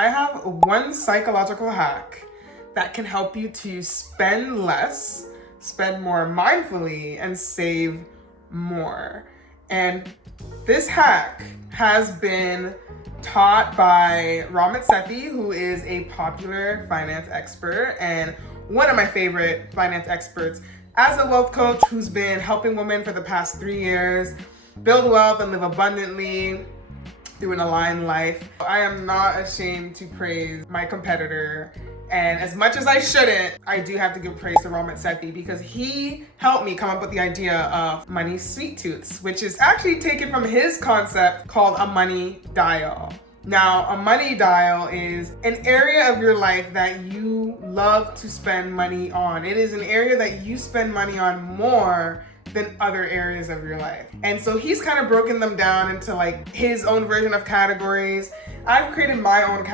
I have one psychological hack that can help you to spend less, spend more mindfully, and save more. And this hack has been taught by Ramit Sethi, who is a popular finance expert and one of my favorite finance experts as a wealth coach who's been helping women for the past 3 years build wealth and live abundantly through an aligned life. I am not ashamed to praise my competitor, and as much as I shouldn't, I do have to give praise to Ramit Sethi because he helped me come up with the idea of money sweet tooths, which is actually taken from his concept called a money dial. Now, a money dial is an area of your life that you love to spend money on. It is an area that you spend money on more than other areas of your life. And so he's kind of broken them down into like his own version of categories. I've created my own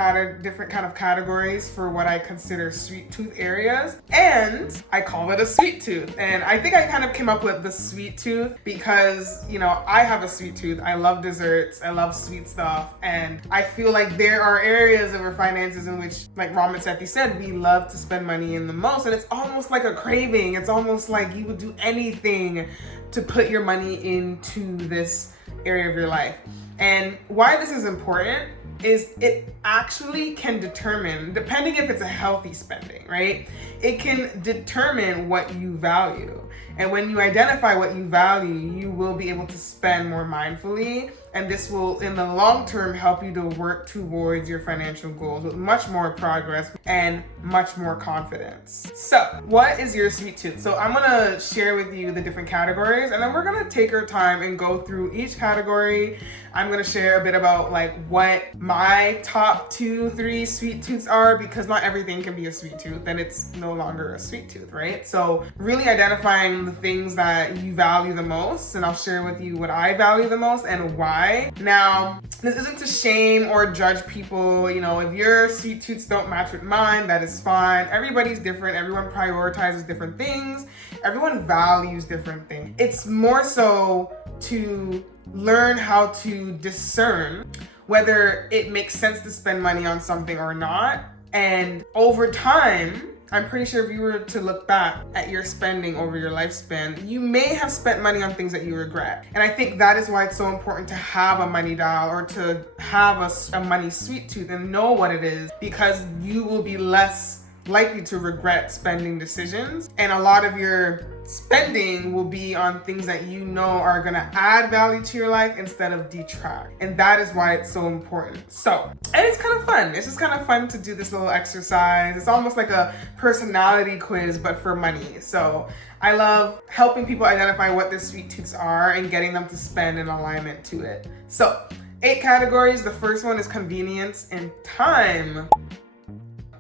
different kind of categories for what I consider sweet tooth areas, and I call it a sweet tooth. And I think I kind of came up with the sweet tooth because, you know, I have a sweet tooth. I love desserts, I love sweet stuff, and I feel like there are areas of our finances in which, like Ramit Sethi said, we love to spend money in the most, and it's almost like a craving. It's almost like you would do anything to put your money into this area of your life. And why this is important is it actually can determine, depending if it's a healthy spending, right? It can determine what you value. And when you identify what you value, you will be able to spend more mindfully. And this will, in the long term, help you to work towards your financial goals with much more progress and much more confidence. So, what is your sweet tooth? So I'm gonna share with you the different categories, and then we're gonna take our time and go through each category. I'm gonna share a bit about like what my top 2-3 sweet tooths are, because not everything can be a sweet tooth, and it's no longer a sweet tooth, right? So really identifying the things that you value the most, and I'll share with you what I value the most and why. Now, this isn't to shame or judge people. You know, if your sweet tooths don't match with mine, that is fine. Everybody's different. Everyone prioritizes different things. Everyone values different things. It's more so to learn how to discern whether it makes sense to spend money on something or not. And over time, I'm pretty sure if you were to look back at your spending over your lifespan, you may have spent money on things that you regret. And I think that is why it's so important to have a money dial or to have a money sweet tooth and know what it is, because you will be less likely to regret spending decisions. And a lot of your spending will be on things that you know are gonna add value to your life instead of detract. And that is why it's so important. So, and it's kind of fun. It's just kind of fun to do this little exercise. It's almost like a personality quiz, but for money. So I love helping people identify what their sweet tooths are and getting them to spend in alignment to it. So 8 categories. The first one is convenience and time.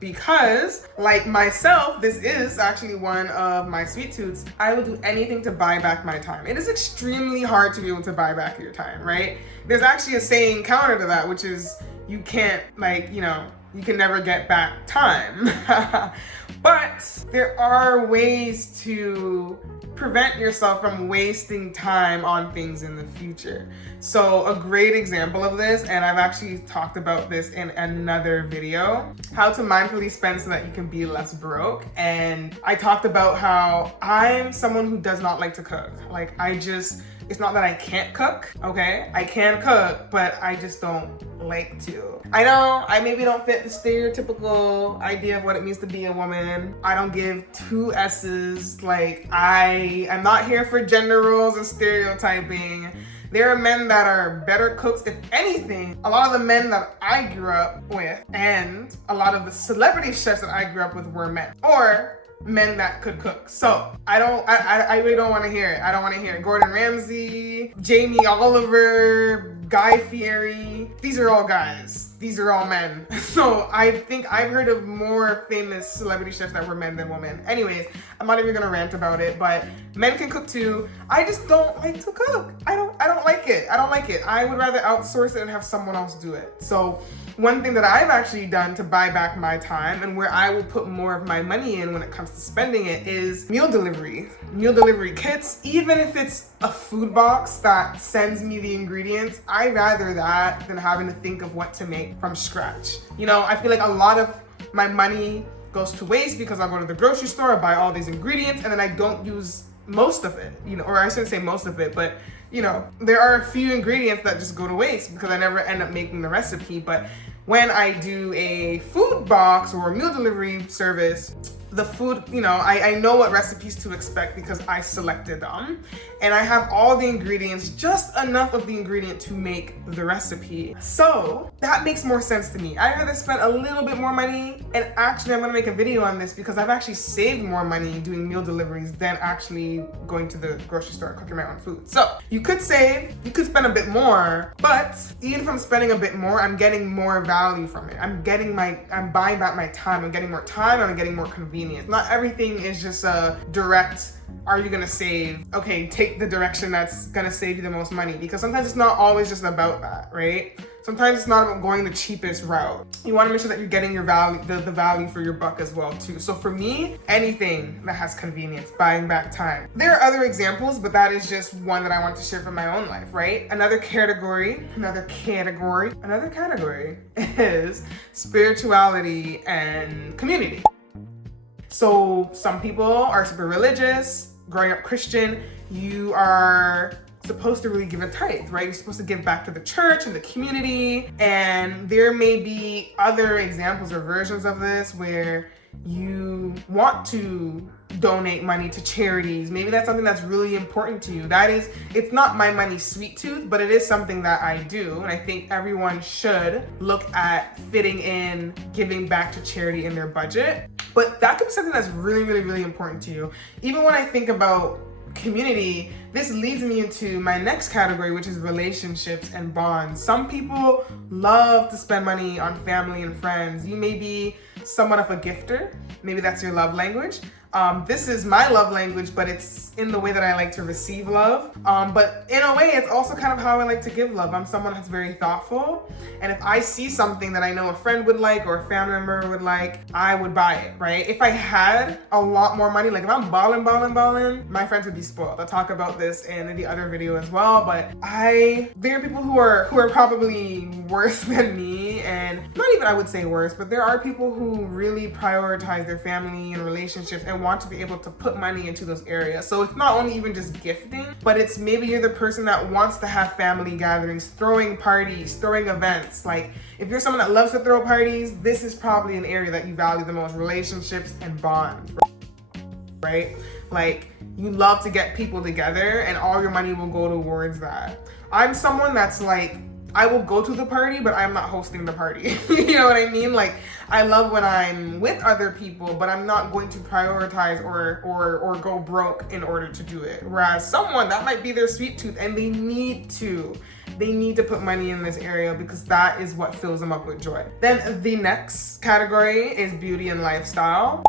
Because, like myself, this is actually one of my sweet tooths. I will do anything to buy back my time. It is extremely hard to be able to buy back your time, right? There's actually a saying counter to that, which is you can't, you can never get back time. But there are ways to prevent yourself from wasting time on things in the future. So a great example of this, and I've actually talked about this in another video, how to mindfully spend so that you can be less broke. And I talked about how I'm someone who does not like to cook. It's not that I can't cook, okay? I can cook, but I just don't like to. I know I maybe don't fit the stereotypical idea of what it means to be a woman. I don't give 2 S's. I'm not here for gender roles and stereotyping. There are men that are better cooks. If anything, a lot of the men that I grew up with and a lot of the celebrity chefs that I grew up with were men. Or men that could cook. So I really don't want to hear it. I don't want to hear it. Gordon Ramsay, Jamie Oliver, Guy Fieri. These are all guys. These are all men. So I think I've heard of more famous celebrity chefs that were men than women. Anyways, I'm not even gonna rant about it, but men can cook too. I just don't like to cook. I don't like it. I don't like it. I would rather outsource it and have someone else do it. So one thing that I've actually done to buy back my time and where I will put more of my money in when it comes to spending it is meal delivery. Meal delivery kits, even if it's a food box that sends me the ingredients, I'd rather that than having to think of what to make from scratch. You know, I feel like a lot of my money goes to waste because I'll go to the grocery store, I buy all these ingredients, and then I don't use most of it, you know, or I shouldn't say most of it, but you know, there are a few ingredients that just go to waste because I never end up making the recipe. But when I do a food box or a meal delivery service, the food, you know, I know what recipes to expect because I selected them. And I have all the ingredients, just enough of the ingredient to make the recipe. So that makes more sense to me. I'd rather spend a little bit more money, and actually I'm gonna make a video on this because I've actually saved more money doing meal deliveries than actually going to the grocery store and cooking my own food. So you could save, you could spend a bit more, but even if I'm spending a bit more, I'm getting more value from it. I'm buying back my time, I'm getting more time, I'm getting more convenience. Not everything is just a direct, are you gonna save? Okay, take the direction that's gonna save you the most money, because sometimes it's not always just about that, right? Sometimes it's not about going the cheapest route. You wanna make sure that you're getting your value, the value for your buck as well too. So for me, anything that has convenience, buying back time. There are other examples, but that is just one that I want to share from my own life, right? Another category is spirituality and community. So some people are super religious, growing up Christian, you are supposed to really give a tithe, right? You're supposed to give back to the church and the community. And there may be other examples or versions of this where you want to donate money to charities. Maybe that's something that's really important to you. It's not my money sweet tooth, but it is something that I do. And I think everyone should look at fitting in giving back to charity in their budget. But that could be something that's really, really, really important to you. Even when I think about community, this leads me into my next category, which is relationships and bonds. Some people love to spend money on family and friends. You may be somewhat of a gifter. Maybe that's your love language. This is my love language, but it's in the way that I like to receive love. But in a way, it's also kind of how I like to give love. I'm someone that's very thoughtful. And if I see something that I know a friend would like or a family member would like, I would buy it, right? If I had a lot more money, like if I'm balling, my friends would be spoiled. I'll talk about this in the other video as well, but there are people who are probably worse than me, and not even I would say worse, but there are people who really prioritize their family and relationships and want to be able to put money into those areas. So it's not only even just gifting, but it's maybe you're the person that wants to have family gatherings, throwing parties, throwing events. Like if you're someone that loves to throw parties, this is probably an area that you value the most, relationships and bonds, right? Like you love to get people together and all your money will go towards that. I'm someone that's like, I will go to the party, but I'm not hosting the party. You know what I mean? Like, I love when I'm with other people, but I'm not going to prioritize or go broke in order to do it. Whereas someone, that might be their sweet tooth, and they need to put money in this area because that is what fills them up with joy. Then the next category is beauty and lifestyle.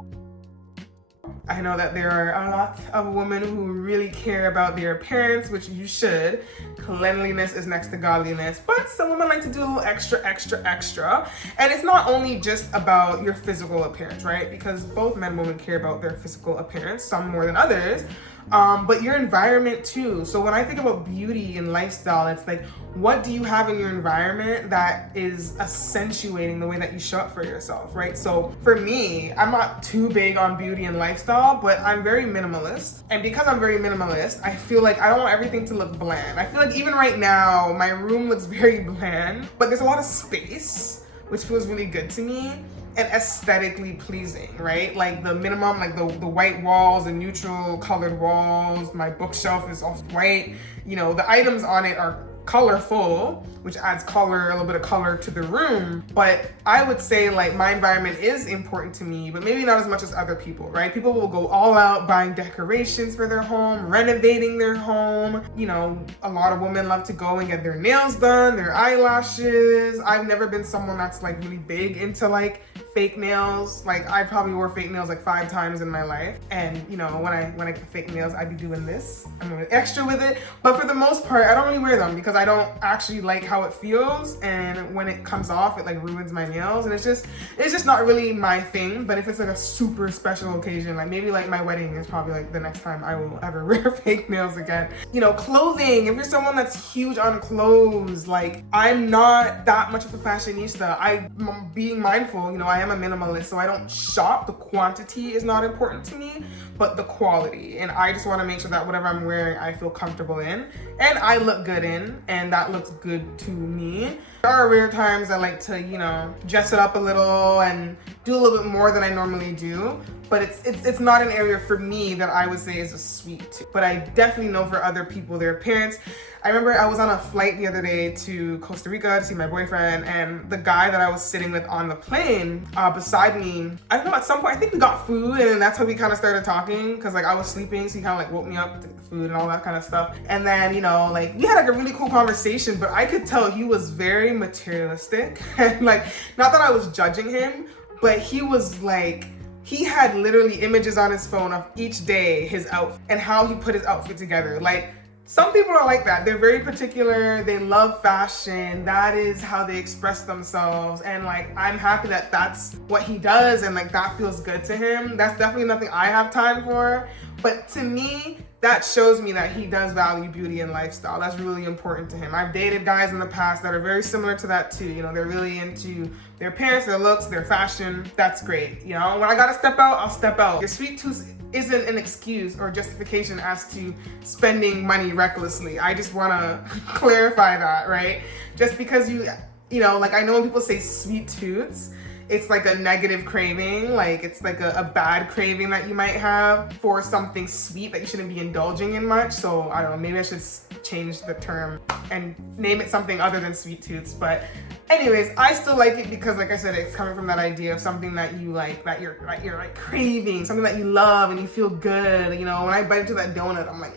I know that there are a lot of women who really care about their appearance, which you should. Cleanliness is next to godliness, but some women like to do a little extra. And it's not only just about your physical appearance, right? Because both men and women care about their physical appearance, some more than others. But your environment too. So when I think about beauty and lifestyle, it's like, what do you have in your environment that is accentuating the way that you show up for yourself, right? So for me, I'm not too big on beauty and lifestyle, but I'm very minimalist. And because I'm very minimalist, I feel like I don't want everything to look bland. I feel like even right now, my room looks very bland, but there's a lot of space, which feels really good to me. And aesthetically pleasing, right? Like the minimum, like the white walls, the neutral colored walls, my bookshelf is all white. You know, the items on it are colorful, which adds color, a little bit of color to the room. But I would say like my environment is important to me, but maybe not as much as other people, right? People will go all out buying decorations for their home, renovating their home. You know, a lot of women love to go and get their nails done, their eyelashes. I've never been someone that's like really big into like fake nails. Like I probably wore fake nails like 5 times in my life. And you know, when I get fake nails, I'd be doing this. I'm a bit extra with it. But for the most part, I don't really wear them because I don't actually like how it feels. And when it comes off, it like ruins my nails. And it's just not really my thing. But if it's like a super special occasion, like maybe like my wedding is probably like the next time I will ever wear fake nails again. You know, clothing, if you're someone that's huge on clothes, like I'm not that much of a fashionista. I'm being mindful, you know, I am a minimalist, so I don't shop. The quantity is not important to me, but the quality. And I just want to make sure that whatever I'm wearing, I feel comfortable in and I look good in, and that looks good to me. There are rare times I like to, you know, dress it up a little and do a little bit more than I normally do. But it's not an area for me that I would say is a sweet tooth. But I definitely know for other people, their parents. I remember I was on a flight the other day to Costa Rica to see my boyfriend, and the guy that I was sitting with on the plane beside me, I don't know, at some point, I think we got food, and that's how we kind of started talking, because like I was sleeping, so he kind of like woke me up to get the food and all that kind of stuff. And then, you know, like we had like a really cool conversation, but I could tell he was very materialistic. And like, not that I was judging him, but he was like, he had literally images on his phone of each day, his outfit, and how he put his outfit together. Like, some people are like that. They're very particular. They love fashion. That is how they express themselves. And like, I'm happy that that's what he does, and like that feels good to him. That's definitely nothing I have time for. But to me, that shows me that he does value beauty and lifestyle. That's really important to him. I've dated guys in the past that are very similar to that too. You know, they're really into their appearance, their looks, their fashion. That's great. You know, when I gotta step out, I'll step out. Your sweet tooth isn't an excuse or justification as to spending money recklessly. I just wanna clarify that, right? Just because you know, like I know when people say sweet tooths, it's like a negative craving, like it's like a bad craving that you might have for something sweet that you shouldn't be indulging in much. So I don't know, maybe I should change the term and name it something other than sweet tooths. But anyways, I still like it because like I said, it's coming from that idea of something that you like, that you're like craving, something that you love and you feel good. You know, when I bite into that donut, I'm like,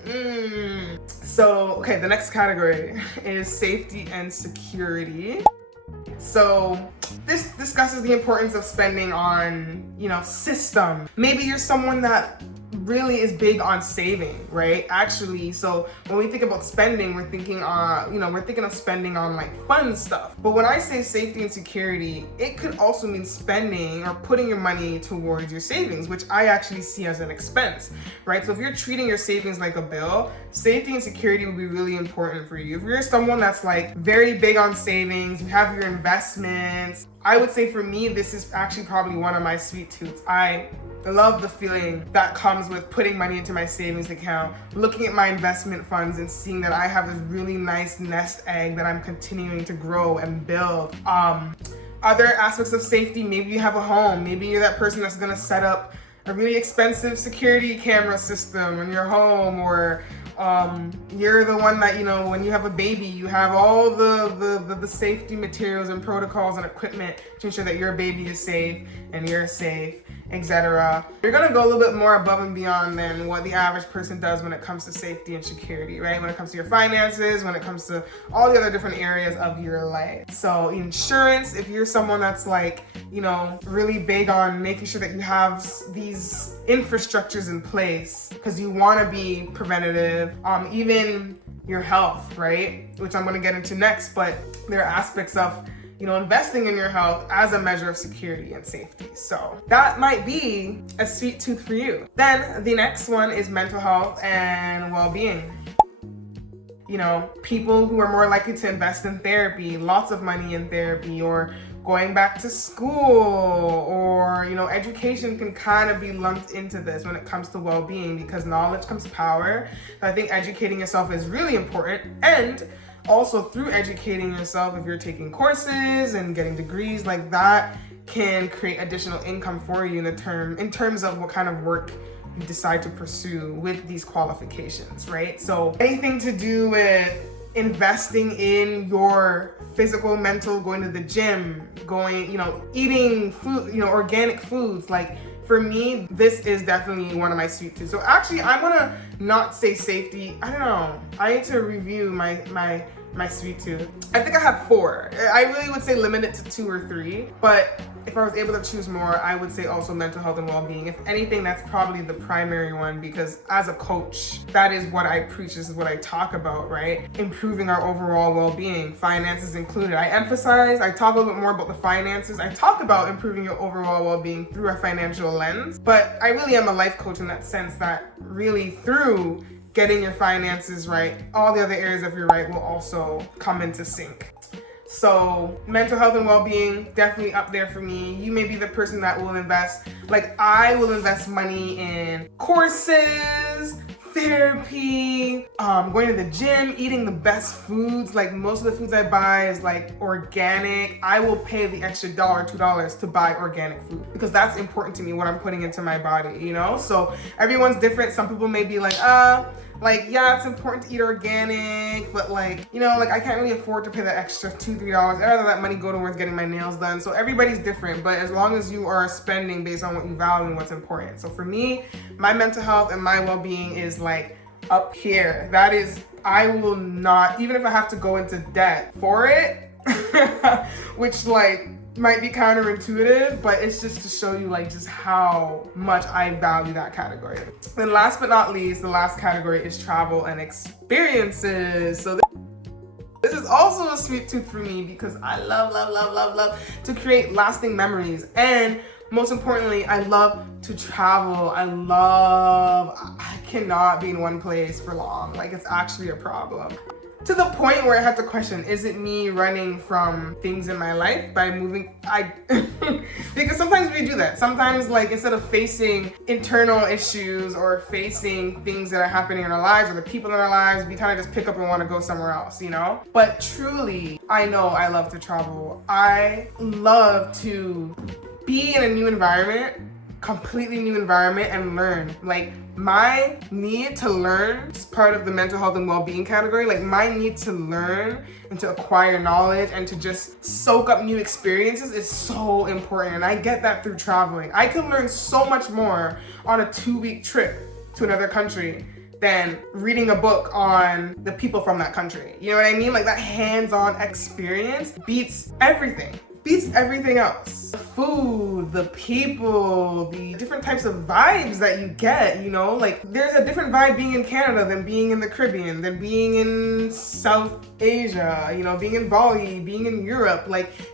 So, okay, the next category is safety and security. So this discusses the importance of spending on, you know, system. Maybe you're someone that really is big on saving, right? Actually, so when we think about spending, we're thinking of spending on like fun stuff. But when I say safety and security, it could also mean spending or putting your money towards your savings, which I actually see as an expense, right? So if you're treating your savings like a bill, safety and security would be really important for you. If you're someone that's like very big on savings, you have your investments, I would say for me, this is actually probably one of my sweet tooths. I love the feeling that comes with putting money into my savings account, looking at my investment funds and seeing that I have this really nice nest egg that I'm continuing to grow and build. Other aspects of safety, maybe you have a home, maybe you're that person that's gonna set up a really expensive security camera system in your home, or you're the one that, you know, when you have a baby, you have all the safety materials and protocols and equipment to ensure that your baby is safe and you're safe, etc. You're gonna go a little bit more above and beyond than what the average person does when it comes to safety and security, right? When it comes to your finances, when it comes to all the other different areas of your life. So insurance, if you're someone that's like, you know, really big on making sure that you have these infrastructures in place because you want to be preventative, even your health, right? Which I'm going to get into next, but there are aspects of, you know, investing in your health as a measure of security and safety. So that might be a sweet tooth for you. Then the next one is mental health and well-being. You know, people who are more likely to invest in therapy, lots of money in therapy, or going back to school, or, you know, education can kind of be lumped into this when it comes to well-being, because knowledge comes power. I think educating yourself is really important, and also through educating yourself, if you're taking courses and getting degrees like that, can create additional income for you in terms of what kind of work you decide to pursue with these qualifications, right? So anything to do with investing in your physical, mental, going to the gym, going, eating food, organic foods. Like for me, this is definitely one of my sweet tooths. So actually, I'm gonna not say safety. I don't know. I need to review my sweet tooth. I think I have 4. I really would say limit it to 2 or 3, but if I was able to choose more, I would say also mental health and well-being. If anything, that's probably the primary one, because as a coach, that is what I preach, this is what I talk about, right? Improving our overall well-being, finances included. I talk a little bit more about the finances. I talk about improving your overall well-being through a financial lens, but I really am a life coach in that sense, that really through getting your finances right, all the other areas of your life will also come into sync. So mental health and well-being, definitely up there for me. You may be the person that will invest, like I will invest money in courses, therapy, going to the gym, eating the best foods. Like most of the foods I buy is like organic. I will pay the extra $1, $2 to buy organic food because that's important to me, what I'm putting into my body, So everyone's different. Some people may be yeah, it's important to eat organic, but I can't really afford to pay the extra $2, $3. I'd rather that money go towards getting my nails done. So everybody's different, but as long as you are spending based on what you value and what's important. So for me, my mental health and my well-being is up here. That is, I will not, even if I have to go into debt for it, which might be counterintuitive, but it's just to show you just how much I value that category. And last but not least, the last category is travel and experiences. So this is also a sweet tooth for me because I love to create lasting memories. And most importantly, I love to travel. I cannot be in one place for long. It's actually a problem. To the point where I had to question, is it me running from things in my life by moving? Because sometimes we do that. Sometimes instead of facing internal issues or facing things that are happening in our lives or the people in our lives, we kind of just pick up and want to go somewhere else, But truly, I know I love to travel. I love to be in a new environment, completely new environment, and learn. My need to learn is part of the mental health and well-being category. My need to learn and to acquire knowledge and to just soak up new experiences is so important. And I get that through traveling. I can learn so much more on a 2-week trip to another country than reading a book on the people from that country. You know what I mean? That hands-on experience beats everything. Beats everything else. The food, the people, the different types of vibes that you get, there's a different vibe being in Canada than being in the Caribbean, than being in South Asia, being in Bali, being in Europe.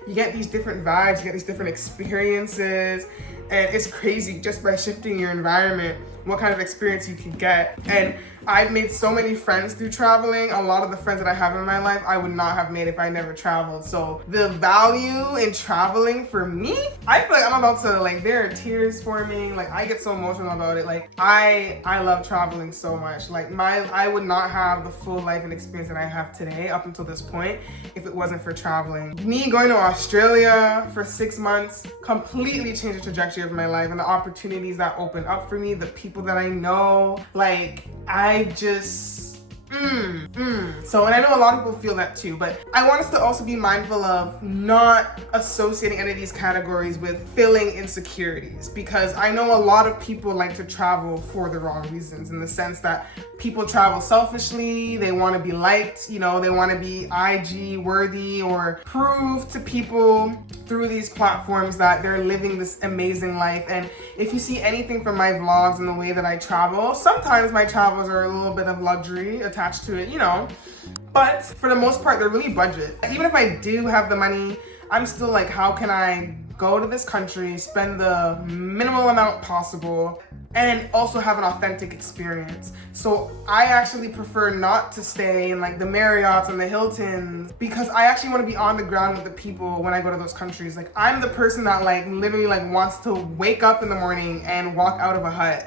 You get these different vibes, you get these different experiences, and it's crazy just by shifting your environment, what kind of experience you can get. And I've made so many friends through traveling. A lot of the friends that I have in my life, I would not have made if I never traveled. So the value in traveling for me, I feel I'm about to, there are tears forming. I get so emotional about it. I love traveling so much. I would not have the full life and experience that I have today up until this point if it wasn't for traveling. Me going to Australia for 6 months completely changed the trajectory of my life and the opportunities that opened up for me, the people that I know. I just, So, and I know a lot of people feel that too, but I want us to also be mindful of not associating any of these categories with filling insecurities, because I know a lot of people like to travel for the wrong reasons, in the sense that people travel selfishly, they want to be liked, they want to be IG worthy or prove to people through these platforms that they're living this amazing life. And if you see anything from my vlogs and the way that I travel, sometimes my travels are a little bit of luxury attached to it, but for the most part, they're really budget. Even if I do have the money, I'm still how can I go to this country, spend the minimal amount possible, and also have an authentic experience. So I actually prefer not to stay in the Marriotts and the Hiltons, because I actually want to be on the ground with the people when I go to those countries. I'm the person that literally wants to wake up in the morning and walk out of a hut.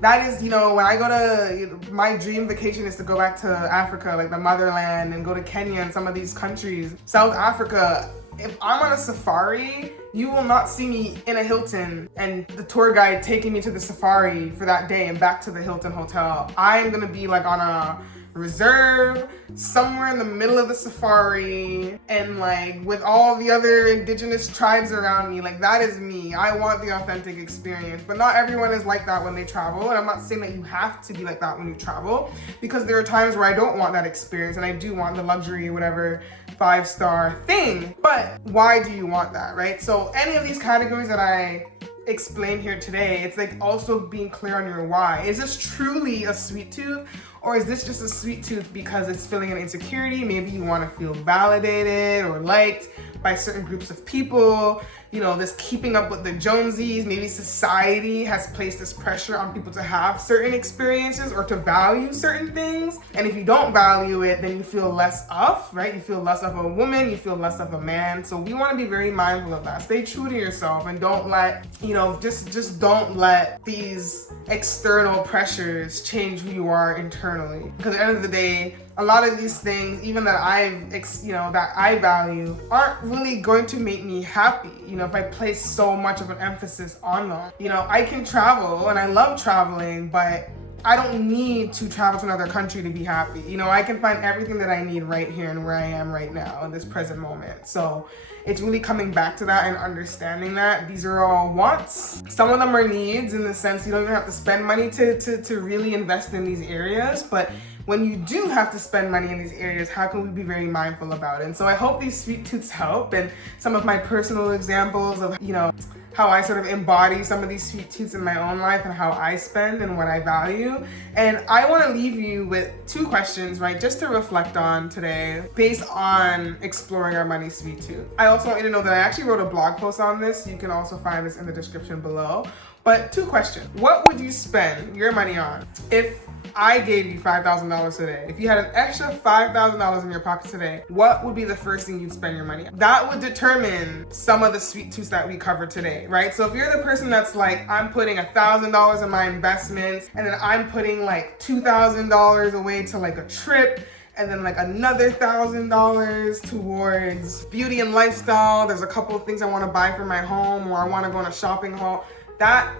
That is, when I go to, my dream vacation is to go back to Africa, the motherland, and go to Kenya and some of these countries. South Africa, if I'm on a safari, you will not see me in a Hilton and the tour guide taking me to the safari for that day and back to the Hilton hotel. I am gonna be on a reserve somewhere in the middle of the safari, and like with all the other indigenous tribes around me. Like, that is me. I want the authentic experience. But not everyone is like that when they travel, and I'm not saying that you have to be like that when you travel, because there are times where I don't want that experience and I do want the luxury, whatever, 5-star thing. But why do you want that, right? So any of these categories that I explained here today, it's like also being clear on your why. Is this truly a sweet tooth, or is this just a sweet tooth because it's filling an insecurity? Maybe you want to feel validated or liked by certain groups of people, you know, this keeping up with the Jonesies. Maybe society has placed this pressure on people to have certain experiences or to value certain things. And if you don't value it, then you feel less of, right? You feel less of a woman, you feel less of a man. So we want to be very mindful of that. Stay true to yourself and don't let, you know, just don't let these external pressures change who you are internally. Because at the end of the day, a lot of these things, even that that I value, aren't really going to make me happy, you know, if I place so much of an emphasis on them. You know, I can travel and I love traveling, but I don't need to travel to another country to be happy. You know, I can find everything that I need right here and where I am right now in this present moment. So it's really coming back to that and understanding that these are all wants. Some of them are needs, in the sense you don't even have to spend money to really invest in these areas. But when you do have to spend money in these areas, how can we be very mindful about it? And so I hope these sweet tooths help, and some of my personal examples of, you know, how I sort of embody some of these sweet tooths in my own life and how I spend and what I value. And I want to leave you with 2 questions, right, just to reflect on today based on exploring our money sweet tooth. I also want you to know that I actually wrote a blog post on this. You can also find this in the description below. But 2 questions. What would you spend your money on if I gave you $5,000 today? If you had an extra $5,000 in your pocket today, what would be the first thing you'd spend your money on? That would determine some of the sweet tooths that we covered today, right? So if you're the person that's like, I'm putting $1,000 in my investments, and then I'm putting like $2,000 away to like a trip, and then like another $1,000 towards beauty and lifestyle. There's a couple of things I want to buy for my home, or I want to go on a shopping haul. That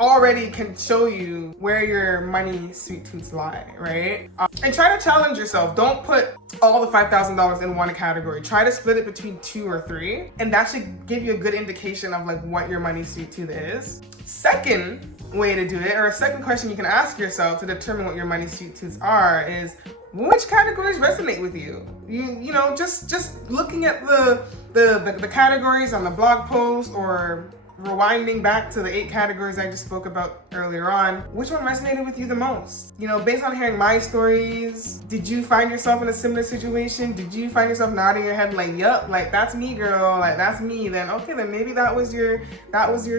already can show you where your money sweet tooths lie, right? And try to challenge yourself. Don't put all the $5,000 in one category. Try to split it between 2 or 3, and that should give you a good indication of like what your money sweet tooth is. Second way to do it, or a second question you can ask yourself to determine what your money sweet tooths are, is which categories resonate with you? You know, just looking at the categories on the blog post, or rewinding back to the 8 categories I just spoke about earlier on, which one resonated with you the most? You know, based on hearing my stories, did you find yourself in a similar situation? Did you find yourself nodding your head like, yup, like that's me, girl, like that's me? Then okay, then maybe that was your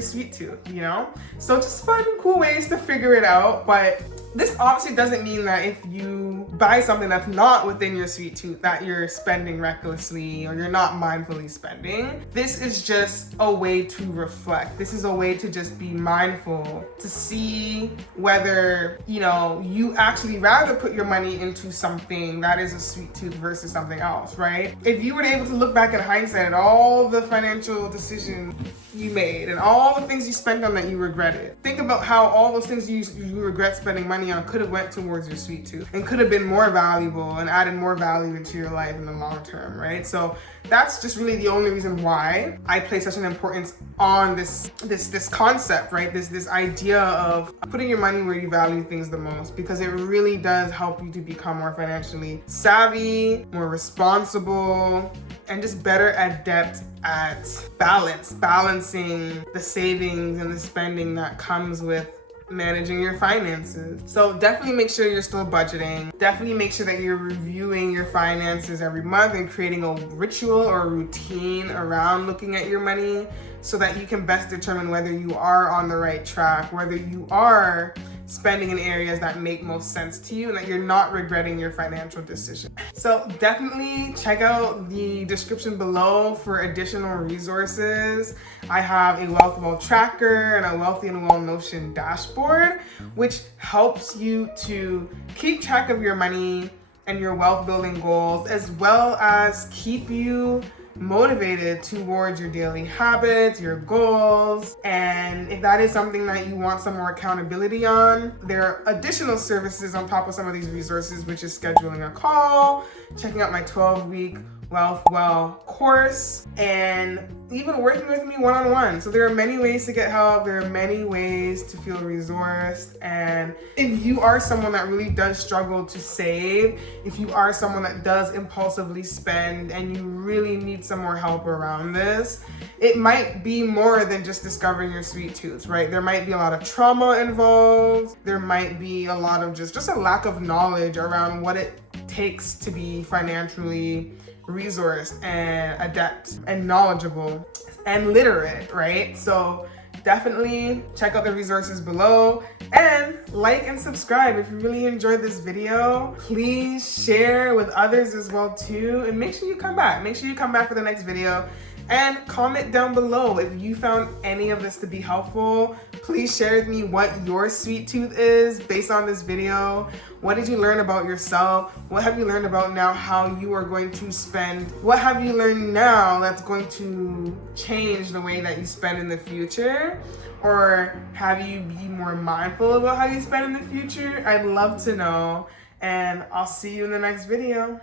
sweet tooth, you know? So just fun, cool ways to figure it out. But this obviously doesn't mean that if you buy something that's not within your sweet tooth that you're spending recklessly or you're not mindfully spending. This is just a way to reflect. This is a way to just be mindful, to see whether, you know, you actually rather put your money into something that is a sweet tooth versus something else, right? If you were able to look back in hindsight at all the financial decisions you made and all the things you spent on that you regretted, think about how all those things you regret spending money on could have went towards your sweet tooth and could have been more valuable and added more value into your life in the long term, right? So that's just really the only reason why I place such an importance on this concept, right? This idea of putting your money where you value things the most, because it really does help you to become more financially savvy, more responsible, and just better adept at balancing the savings and the spending that comes with managing your finances. So definitely make sure you're still budgeting. Definitely make sure that you're reviewing your finances every month and creating a ritual or a routine around looking at your money so that you can best determine whether you are on the right track, whether you are spending in areas that make most sense to you and that you're not regretting your financial decision. So definitely check out the description below for additional resources. I have a Wealth Well tracker and a Wealthy and Well Notion dashboard, which helps you to keep track of your money and your wealth building goals, as well as keep you motivated towards your daily habits, your goals. And if that is something that you want some more accountability on, there are additional services on top of some of these resources, which is scheduling a call, checking out my 12-week Wealth Well course, and even working with me one-on-one. So there are many ways to get help. There are many ways to feel resourced. And if you are someone that really does struggle to save, if you are someone that does impulsively spend and you really need some more help around this, it might be more than just discovering your sweet tooth, right? There might be a lot of trauma involved. There might be a lot of just a lack of knowledge around what it takes to be financially resourced and adept and knowledgeable and literate, right? So definitely check out the resources below and like and subscribe if you really enjoyed this video. Please share with others as well too, and make sure you come back. Make sure you come back for the next video. And comment down below if you found any of this to be helpful. Please share with me what your sweet tooth is based on this video. What did you learn about yourself? What have you learned about now how you are going to spend? What have you learned now that's going to change the way that you spend in the future? Or have you be more mindful about how you spend in the future? I'd love to know. And I'll see you in the next video.